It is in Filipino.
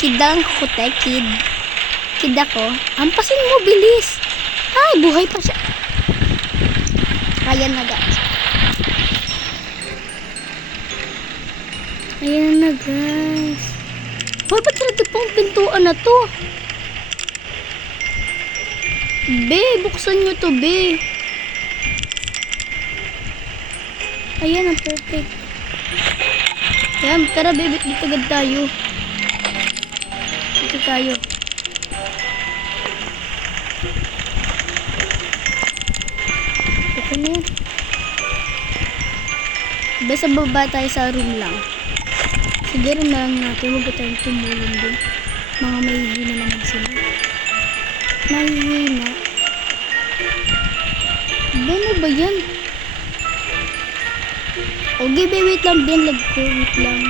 Kidang kote, kid. Kid ako. Ampasin mo, bilis. Ay, buhay pa siya. Ayan na, guys. Ayan na, guys. Hoy, ba't sarado pong pintuan na to? Be, buksan nyo to, be. Ayan, ang perfect. Ayan, tara, be, dito agad tayo. Dito tayo. Ito na yan. Be, sa baba tayo sa room lang. Siguro na lang natin, huwag tayong tumulong din. Mga mahihina naman sila. Mahihina. Ano ba yan? Okay, be, wait lang din. Lag ko, wait lang.